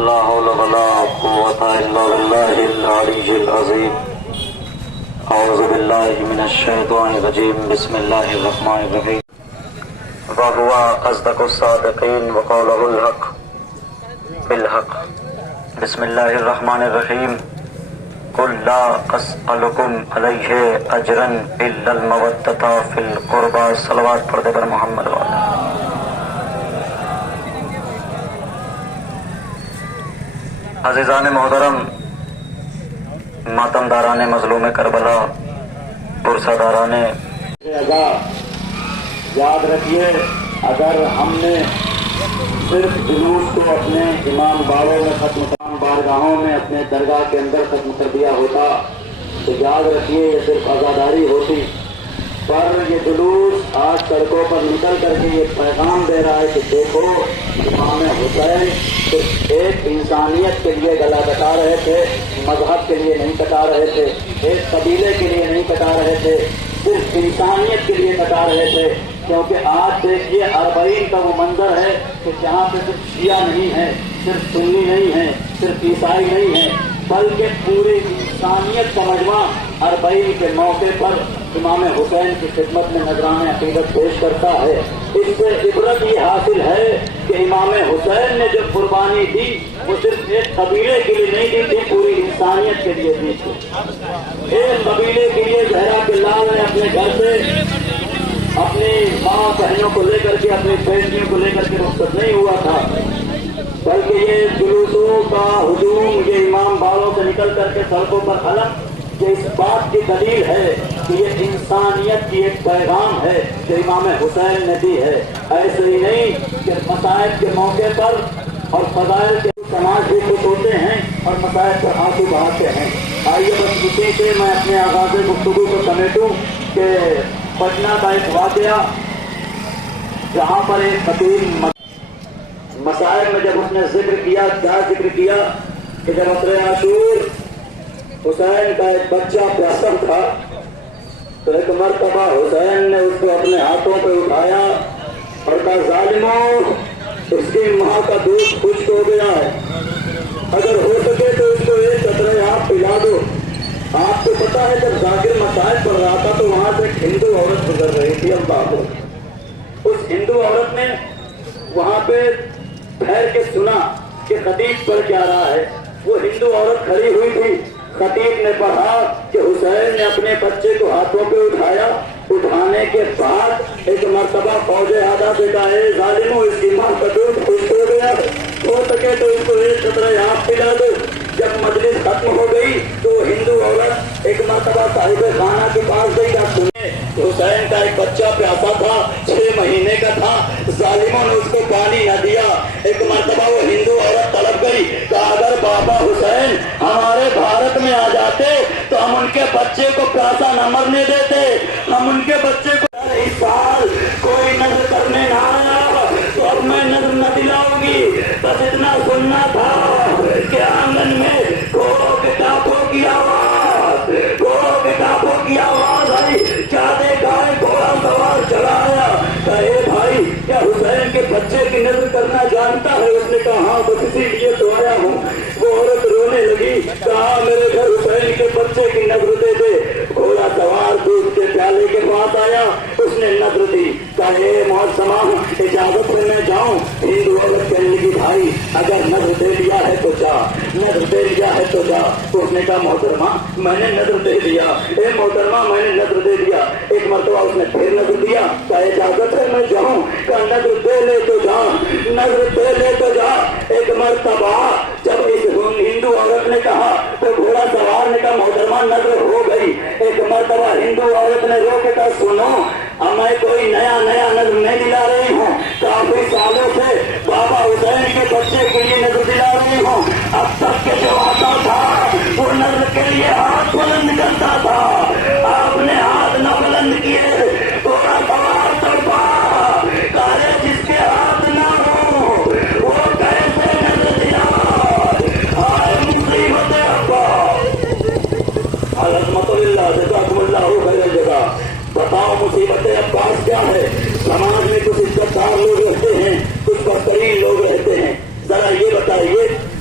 لا حول ولا قوة إلا بالله العلي العظيم أعوذ بالله من الشيطان الرجيم بسم الله الرحمن الرحيم وهو أصدق الصادقين وقوله الحق بالحق بسم الله الرحمن الرحيم قل لا أسألكم عليه أجرا إلا المودة في القربى صلوات پڑھ دے بر محمد والا عزیزان محترم، ماتم داران مظلوم کربلا، پرسہ داران یاد رکھیے، اگر ہم نے صرف جلوس کو اپنے امام باڑوں میں ختم بارگاہوں میں اپنے درگاہ کے اندر ختم کر دیا ہوتا تو یاد رکھیے یہ صرف آزاداری ہوتی، پر یہ جلوس آج سڑکوں پر نکل کر کے یہ پیغام دے رہا ہے کہ دیکھو امام حسین تو ایک انسانیت کے لیے گلا کٹا رہے تھے، مذہب کے لیے نہیں کٹا رہے تھے، ایک قبیلے کے لیے نہیں کٹا رہے تھے، صرف انسانیت کے لیے کٹا رہے تھے۔ کیونکہ آج دیکھیے اربعین کا وہ منظر ہے کہ جہاں پہ صرف شیعہ نہیں ہے، صرف سنی نہیں ہے، صرف عیسائی نہیں ہے، بلکہ پوری انسانیت کا مجمع اربعین کے موقع پر امام حسین کی خدمت میں نذرانہ عقیدت پیش کرتا ہے۔ اس سے عبرت یہ حاصل ہے کہ امام حسین نے جو قربانی دی وہ صرف ایک قبیلے کے لیے نہیں دی تھی، پوری انسانیت کے لیے دی تھی۔ ایک قبیلے کے لیے زہرا کے لال نے اپنے گھر سے اپنی ماں بہنوں کو لے کر کے، اپنی بیٹیوں کو لے کر کے رخصت نہیں ہوا تھا، بلکہ یہ جلوسوں کا ہجوم یہ امام باڑوں سے نکل کر کے سڑکوں پر علم یہ اس بات کی دلیل ہے کہ یہ انسانیت کی ایک پیغام ہے جو امام حسین نے دی ہے۔ ایسے ہی نہیں کہ مصائب کے موقع پر اور فضائل کے سماج بھی خوش ہوتے ہیں اور مصائب پر آنسو بہاتے ہیں۔ آئیے بس اسی سے میں اپنے آغاز گفتگو کو سمیٹوں کہ پٹنہ کا ایک واقعہ جہاں پر ایک خطیب مسائل میں جب اس نے ذکر کیا، کیا ذکر کیا کہ جب عصر عاشور حسین کا ایک بچہ پیاسا تھا تو ایک مرتبہ حسین نے اس کو اپنے ہاتھوں پہ اٹھایا اور کہا ظالموں، اس کی ماں کا دودھ خشک ہو گیا ہے، اگر ہو سکے تو اس کو ایک قطرہ آپ پلا دو۔ آپ کو پتا ہے جب ذاکر مسائل پڑھ رہا تھا تو وہاں سے ایک ہندو عورت گزر رہی تھی، اللہ کو اس ہندو عورت نے وہاں پہ ٹھہر کے سنا کہ خطیب پڑھ کیا رہا ہے۔ وہ ہندو عورت کھڑی ہوئی تھی، خطیب نے پڑھا کہ حسین نے اپنے بچے کو ہاتھوں پہ اٹھایا، اٹھانے کے بعد ایک مرتبہ فوج اعلیٰ سے کہا اے ظالموں، اس کی ماں کا دودھ خشک ہو گیا، ہو سکے تو اس کو ایک قطرہ آپ پلا دو۔ جب مجلس ختم ہو گئی تو ہندو عورت ایک مرتبہ صاحب خانہ کے پاس گئی، آپ سنے حسین کا ایک بچہ پیاسا تھا، 6 مہینے کا تھا، ظالموں نے اس کو پانی نہ دیا۔ ایک مرتبہ وہ ہندو عورت تڑپ گئی، کہا اگر بابا حسین ہمارے بھارت میں آ جاتے تو ہم ان کے بچے کو پیاسا نہ مرنے دیتے، ہم ان کے بچے کو اس سال کوئی نظر کرنے نہ آیا تو اب میں نظر نہ دلاؤں گی، بس اتنا سننا تھا کہ آنگن میں کتابوں کی آواز آئی، کیا دیکھا ہے گھوڑا سوار چڑھایا، کہا اے بھائی کیا حسین کے بچے کی نظر کرنا جانتا ہے؟ اس نے کہا ہاں بس اسی لیے تو آیا ہوں۔ وہ عورت رونے لگی، کہا میرے گھر حسین کے بچے کی نظر دے دے۔ گھوڑا سوار دودھ کے پیالے کے پاس آیا، اس نے نظر دی، کہا اے معصومہ اجازت سے میں جاؤں؟ ہندو عورت کہنے لگی بھائی اگر نظر دے دیا ہے تو جا، نظر دے دیا ہے تو جا۔ تو اس نے کہا محترمہ میں نے نظر دے دیا، اے محترمہ میں نے نظر دے دیا۔ ایک مرتبہ اس نے پھر نظر دیا، کہا اجازت ہے میں جاؤں؟ کہا نظر دے لے تو جا، نظر دے لے تو جا۔ ایک مرتبہ جب اس ہندو عورت نے کہا تو گھوڑا سوار نے کہا محترمہ نظر ہو گئی۔ ایک مرتبہ ہندو عورت نے رو کے کہا سنو اب میں کوئی نیا نظر نہیں دلا رہی ہوں، کافی سالوں سے بابا حسین کے بچے کے لیے نظر دلا رہی ہوں، اب تک کے جو آتا تھا وہ نظر کے لیے ہاتھ بلند کرتا تھا، آپ نے ہاتھ نہ بلند کیے، گھوڑا سوار تڑپا، کہا جس کے ہاتھ نہ ہو وہ کیسے نظر دلا؟ آئے مصیبت ابا عظمت اللہ جزاکم اللہ خیر جزا۔ بتاؤ مصیبت عباس کیا ہے؟ سماج میں کچھ عزت دار لوگ رہتے ہیں، کچھ بدترین لوگ رہتے ہیں، ذرا یہ بتائیے